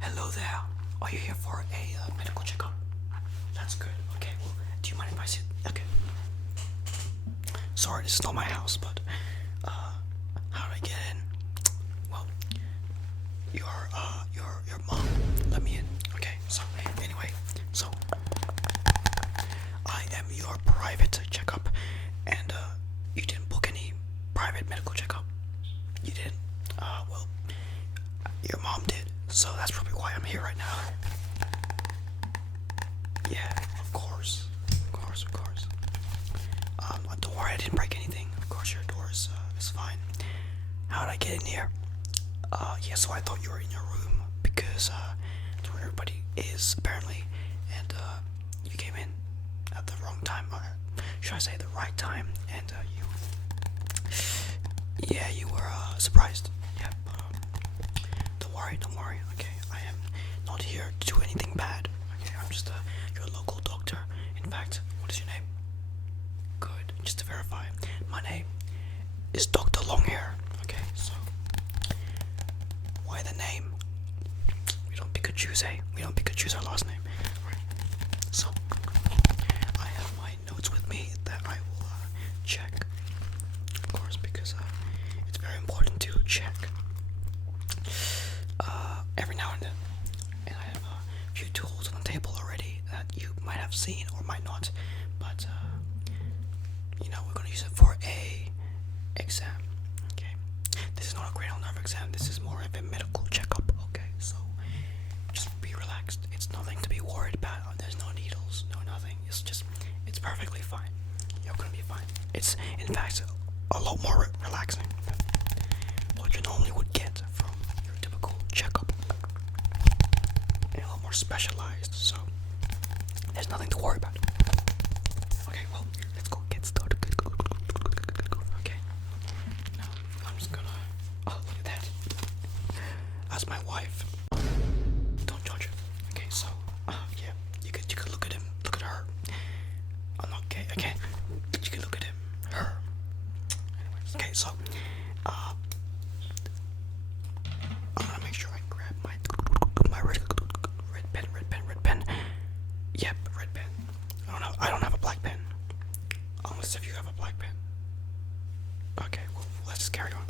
Hello there. Are you here for a medical checkup? That's good. Okay, well, do you mind if I sit? Okay. Sorry, this is not my house, but how did I get in? Well, your mom let me in. Okay, so anyway, so I am your private checkup, and you didn't book any private medical checkup. You didn't. Well, your mom did, so that's probably why I'm here right now. Yeah, of course. Don't worry, I didn't break anything. Of course, your door is fine. How did I get in here? Yeah, so I thought you were in your room because that's where everybody is apparently, and you came in at the wrong time, or should I say the right time? And you were surprised. Yeah, but don't worry. Okay, I am not here to do anything bad. Okay, I'm just your local doctor. In fact, what is your name? Good. Just to verify, my name is Dr. Longhair. Okay, so why the name? We don't pick and choose, eh? We don't pick and choose our last name. Right. So I have my notes with me that I will check, of course, because it's very important to check every now and then. And I have a few tools on the table already that you might have seen or might not, but we're gonna use it for a exam. Okay, this is not a cranial nerve exam. This is more of a medical checkup. Okay, so just be relaxed. It's nothing to be worried about. There's no needles, no nothing. It's perfectly fine. You're gonna be fine. It's in fact a lot more relaxing than what you normally would get from your typical checkup, and a lot more specialized. So there's nothing to worry about. Okay, well, let's go get started. Okay. Now, I'm just gonna... Oh, look at that. That's my wife. Don't judge her. Okay, so, yeah, you could look at him. Look at her. I'm not gay, okay? You can look at him. Her. Anyways, okay, so, I'm gonna make sure I grab my red pen. Yep, red pen. I don't have a black pen. Unless if you have a black pen. Okay, well, let's carry on.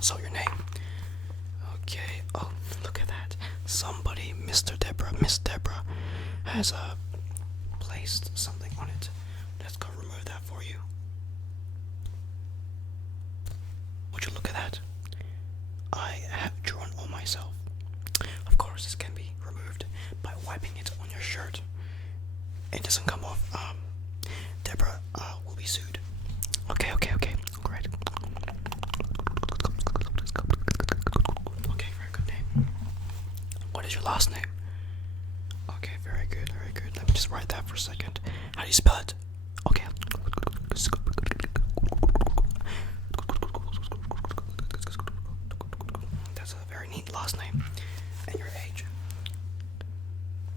So your name. Okay. Oh, look at that. Somebody, Miss Deborah, has placed something on it. Let's go remove that for you. Would you look at that? I have drawn on myself. Of course, this can be removed by wiping it on your shirt. It doesn't come off. Deborah will be sued. Okay, great. Okay, very good name. What is your last name? Okay, very good. Let me just write that for a second. How do you spell it? Okay. That's a very neat last name. And your age?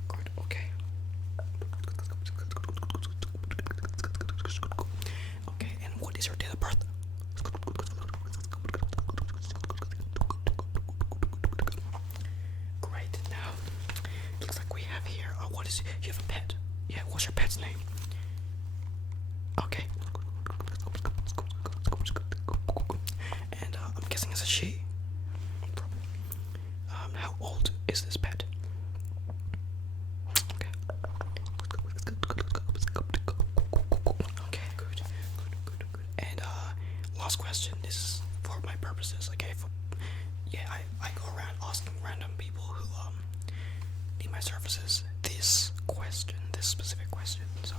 Good, okay. Okay, and what is your date of birth? Great, now, looks like we have here, you have a pet? Yeah, what's your pet's name? Okay. And I'm guessing it's a she? How old is this pet? Okay. Okay, good. And last question. This is for my purposes. Okay. I go around asking random people who need my services this specific question. So,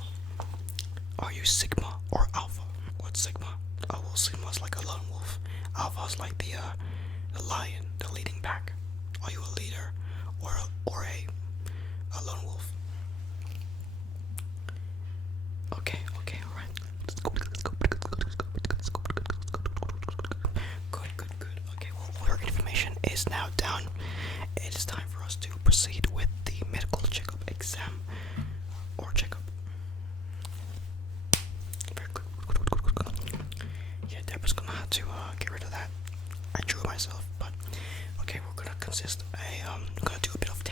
are you Sigma or Alpha? What's Sigma? Oh well, Sigma's like a lone wolf. Alpha's like the lion, the leading pack. Are you a leader or a lone wolf? Okay, alright. Let's go. Good. Okay, well, all your information is now down. It is time for us to proceed with the medical checkup exam or checkup. Very good. Yeah, Deborah's gonna have to get rid of that. I drew myself, but okay, we're gonna do a bit of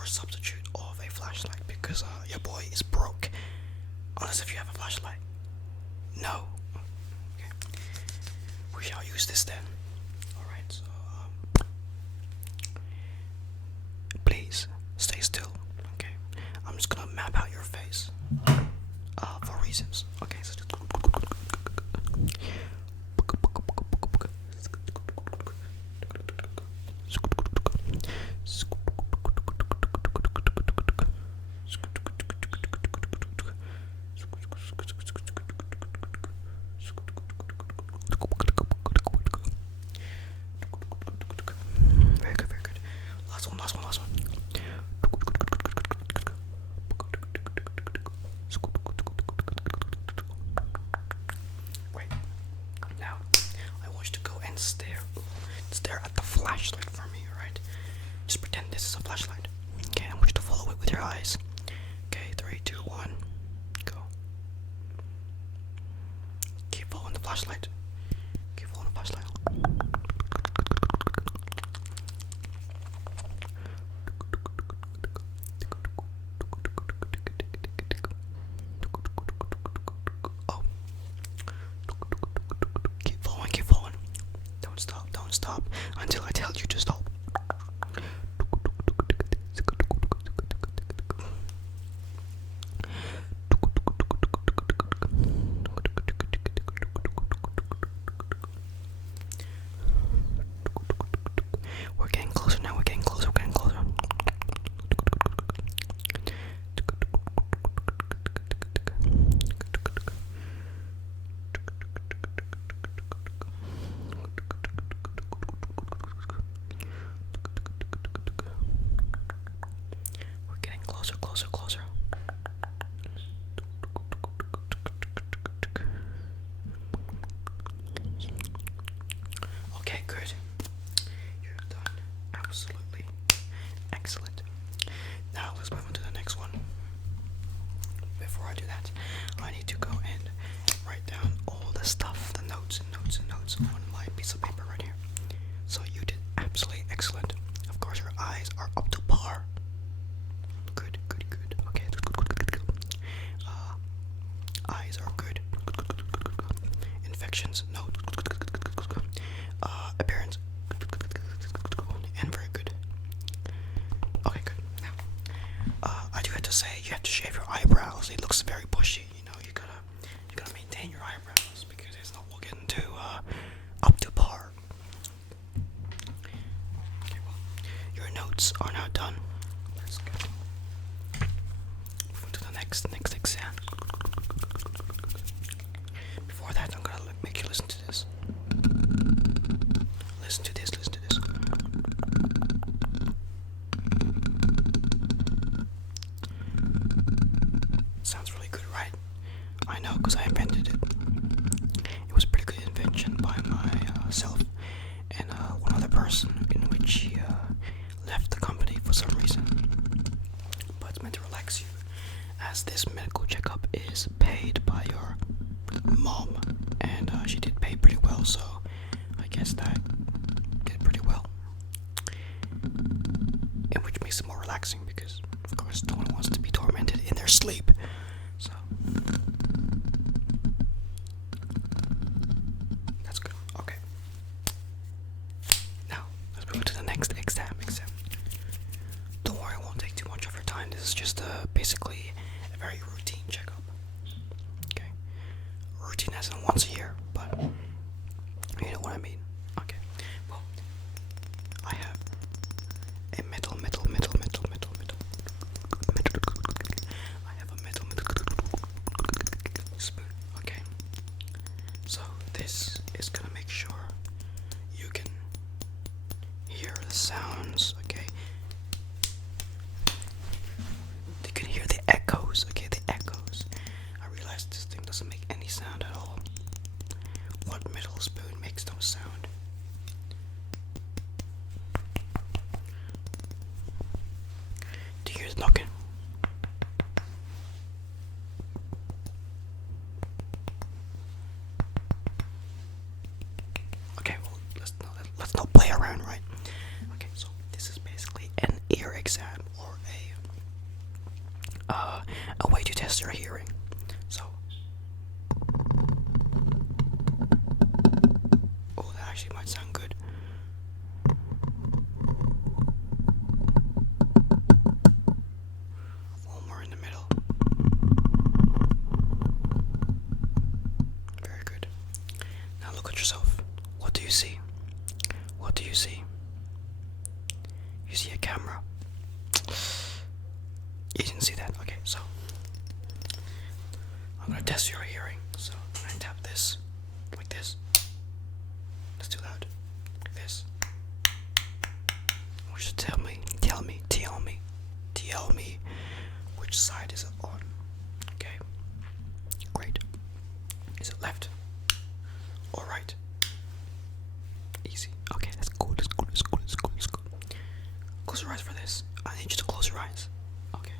or substitute of a flashlight because your boy is broke. Unless if you have a flashlight. No. Okay. We shall use this then. Alright, so please stay still. Okay. I'm just gonna map out your face. For reasons. Okay, so just very good, very good. Last one. Great. Now, I want you to go and stare at the flashlight for me, alright? Just pretend this is a flashlight. Okay, I want you to follow it with your eyes. Okay, 3, 2, 1, go. Keep following the flashlight. Keep following the flashlight. Oh. Keep following. Don't stop until I tell you to stop. We're getting closer now, we're getting closer. We're getting closer. Okay, good. You're done. Absolutely excellent. Now let's move on to the next one. Before I do that, I need to go and write down all the stuff, the notes on my piece of paper right here. So you did absolutely excellent. Of course, your eyes are up to par. Good. Okay. Eyes are good. Infections, no. Appearance, and very good. Okay, good. Now, I do have to say, you have to shave your eyebrows. It looks very bushy. You know, you gotta maintain your eyebrows because it's not looking too up to par. Okay, well, your notes are now done. Let's go. Move on to the next exam. Before that, I'm gonna make you listen to this. Listen to this. Sounds really good, right? I know, because I invented it. It was a pretty good invention by myself and one other person, in which he left the company for some reason. But it's meant to relax you, as this medical checkup is paid by your mom, and she did pay pretty well, so I guess that did pretty well. And which makes it more relaxing because, of course, no one wants to be tormented in their sleep. So that's good. Okay. Now let's move to the next exam. Don't worry, it won't take too much of your time. This is just basically a very routine checkup. Okay. Routine as in once a year, but you know what I mean. Okay. Well, I have a metal. I have a metal spoon. Okay. So this is gonna make sure you can hear the sounds. Okay. You can hear the echoes. Okay, the echoes. I realized this thing doesn't make any sound at all. What metal spoon makes no sound? Do you hear the knocking? Okay, well, let's not play around, right? Okay, so this is basically an ear exam or a test your hearing. So, oh, that actually might sound good. One more in the middle. Very good. Now look at yourself. What do you see? What do you see? You see a camera. You didn't see that. Okay, so I'm gonna test your hearing. So I'm gonna tap this like this. Let's do that. Like this. I want you to tell me which side is it on. Okay. Great. Is it left or right? Easy. Okay, that's cool. That's cool. That's cool. That's cool. That's cool. Close your eyes for this. I need you to close your eyes. Okay.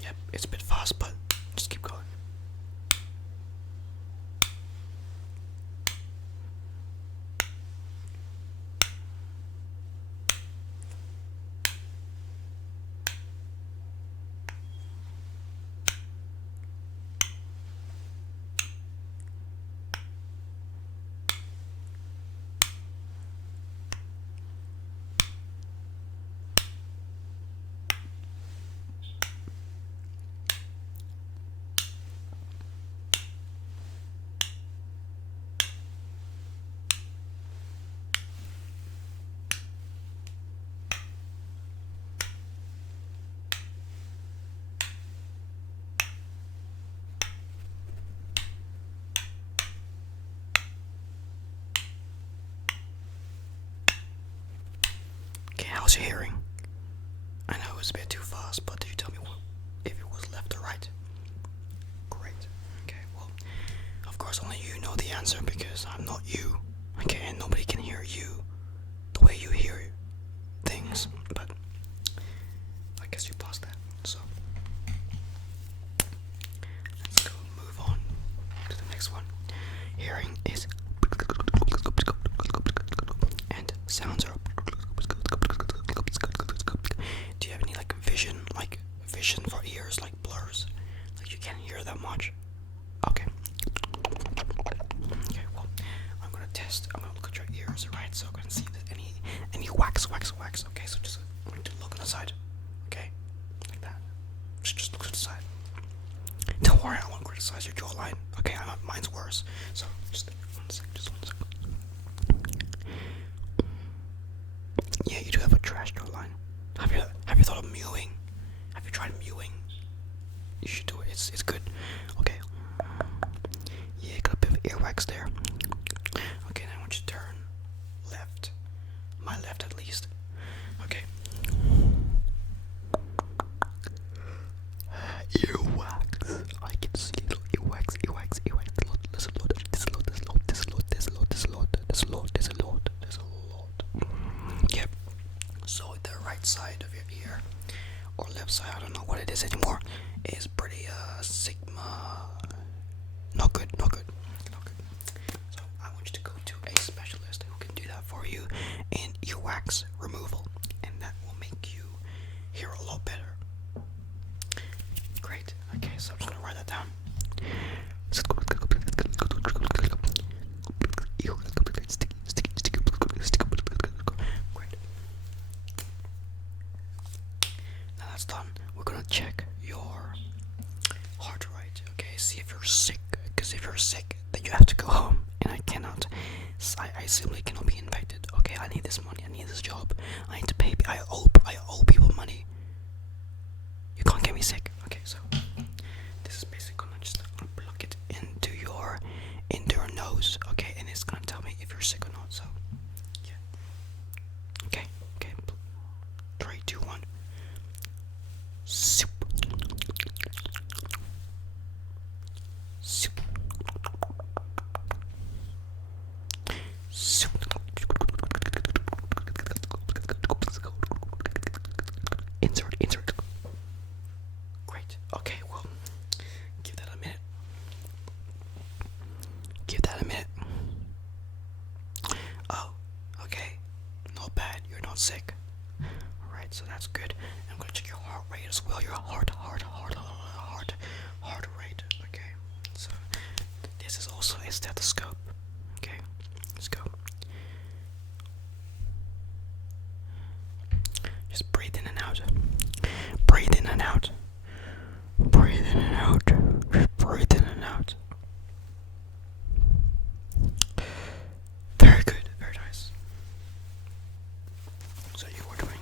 Yep, it's a bit fast, but just keep going. Okay, how's your hearing? I know it was a bit too fast, but did you tell me if it was left or right? Great. Okay, well, of course only you know the answer because I'm not you. Okay, and nobody can hear you the way you hear things, but I guess you passed that, so let's go move on to the next one. Hearing is and sounds are. Do you have any vision for ears, like blurs, like you can't hear that much? Okay. Okay, well, I'm gonna look at your ears, alright? So I'm gonna see if there's any wax. Okay, so just I'm going to look on the side. Okay, like that. Just look to the side. Don't worry, I won't criticize your jawline. Okay, mine's worse. So just one sec. Yeah, you do have a trash jawline. Have you thought of mewing? Have you tried mewing? You should do it. It's good. Okay. Yeah, got a bit of earwax there. Okay, now I want you to turn left. My left, at least. Okay. Earwax. I can see little earwax. There's a lot. Yep. So the right side of your ear, or left side, I don't know what it is anymore, is pretty sigma. Not good. So I want you to go to a specialist who can do that for you in earwax removal, and that will make you hear a lot better. Great. Okay, so I'm just gonna write that down. Great. Now that's done. We're gonna check your heart rate. Okay, see if you're sick. Because if you're sick, then you have to go home, and I cannot. I simply cannot be infected. Okay, I need this money. I need this job. I need to pay. I owe people money. You can't get me sick. Okay, so this is basically gonna just plug it into your nose. Okay, and it's gonna tell me if you're sick or not. So yeah. Okay. 3, 2, 1. Soup. Insert. Great. Okay, well, give that a minute. Oh, okay. Not bad. You're not sick. Alright. Alright, so that's good. I'm gonna check your heart rate as well. Your heart rate. Okay, so this is also a stethoscope. Okay, let's go. Just breathe in and out. Breathe in and out. Breathe in and out. Just breathe in and out. Very good. Very nice. So you were doing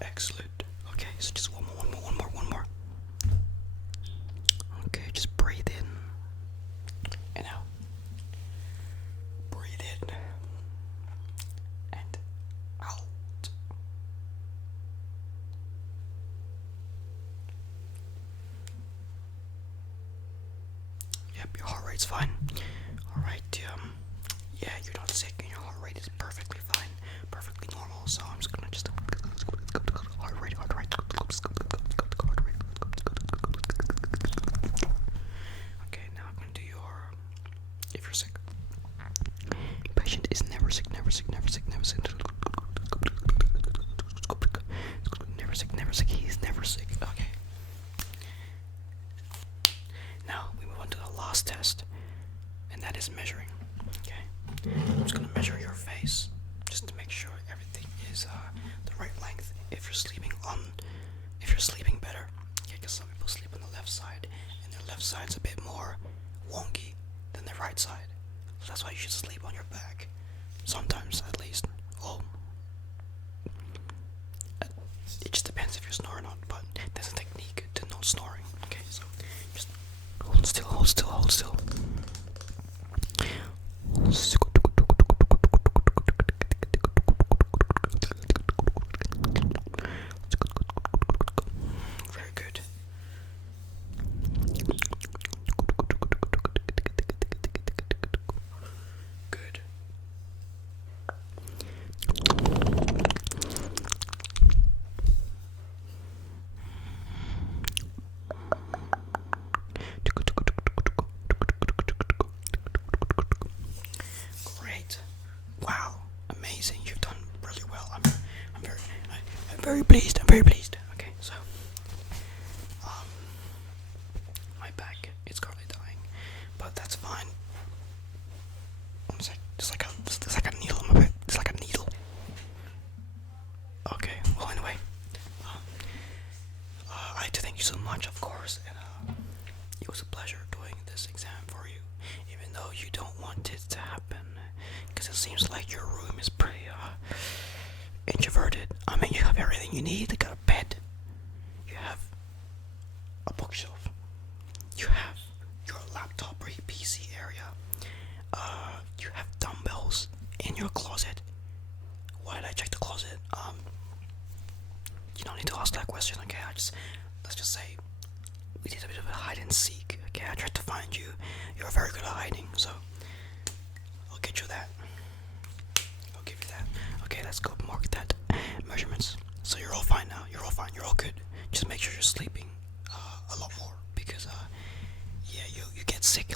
excellent. Okay, so just one more. Okay, just breathe in and out. Breathe in and out. Yep, your heart rate's fine. Alright, yeah, you're not sick and your heart rate is perfectly fine, perfectly normal. So I'm just gonna heart rate. Okay, now I'm gonna do your, if you're sick. Patient is never sick. Never sick. He's never sick. Okay. Now we move on to the last test, and that is measuring. Okay, I'm just gonna measure your face just to make sure everything is the right length. If you're sleeping better, okay, because some people sleep on the left side, and their left side's a bit more wonky than the right side. So that's why you should sleep on your back, sometimes at least. Oh, it just depends if you snore or not, but there's a technique to not snoring. Okay, so just hold still. Very good. Good. Great. Wow. Amazing. You've done really well. I'm very pleased. Okay, so my back is currently dying, but that's fine. One sec. There's like a needle in my back. It's like a needle. Okay. Well, anyway, I like to thank you so much, of course, and it was a pleasure doing this exam for you, even though you don't want it to happen, because it seems like your room is pretty introverted. I mean, you have everything you need. You got a bed, you have a bookshelf, you have your laptop or your PC area, you have dumbbells in your closet. Why did I check the closet? You don't need to ask that question, okay? Let's just say we did a bit of a hide and seek, okay? I tried to find you. You're very good at hiding, so I'll get you that. I'll give you that. Okay, let's go mark that measurements. So you're all fine now. You're all good. Just make sure you're sleeping a lot more, because yeah, you get sick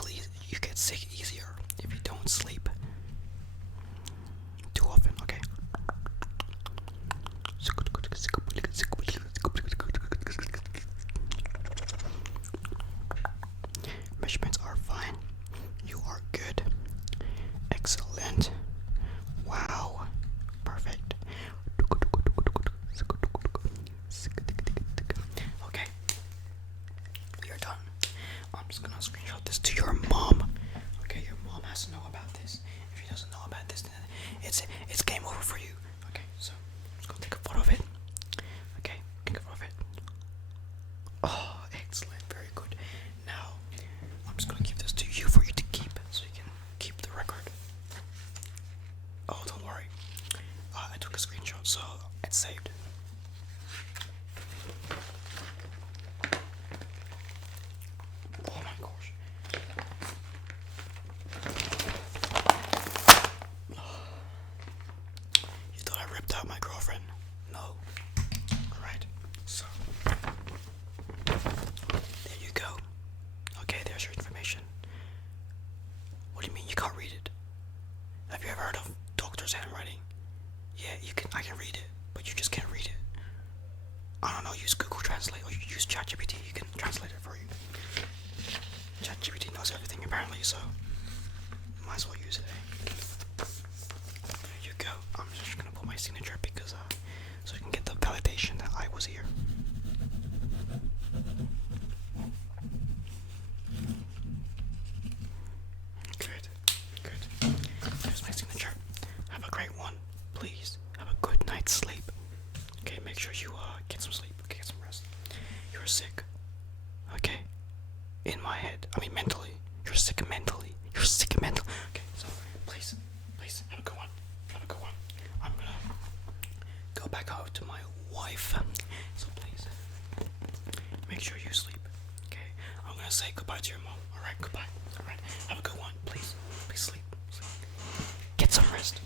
easier if you don't sleep too often, okay? Measurements are fine. You are good. Excellent. Wow. Perfect. Okay. You're done. I'm just gonna screenshot this to your mom. Okay, your mom has to know about this. If she doesn't know about this, then it's game over for you. Okay, so I'm just gonna take a photo of it. Okay, take a photo of it. Oh, excellent, very good. Now, I'm just gonna give this to you for you to keep, so you can keep the record. Oh, don't worry. I took a screenshot, so it's saved. Oh my gosh. You thought I ripped out my girlfriend? No. Alright, so there you go. Okay, there's your information. What do you mean you can't read it? Have you ever heard of doctor's handwriting? Yeah, I can read it, but you just can't read it. I don't know, use Google Translate or you use ChatGPT. You can translate it for you. ChatGPT knows everything apparently, so might as well use it. There you go. I'm just gonna put my signature because so you can get the validation that I was here. Good, good. There's my signature. Have a great one. Please have a good night's sleep. Okay, make sure you get some sleep. Okay, get some rest. You're sick. Okay. In my head. I mean mentally. You're sick mentally. You're sick mentally. Okay, so please, please have a good one. Have a good one. I'm gonna go back out to my wife. So please make sure you sleep. Okay. I'm gonna say goodbye to your mom. Alright, goodbye. Alright. Have a good one. Please. Please sleep. Sleep. Get some rest.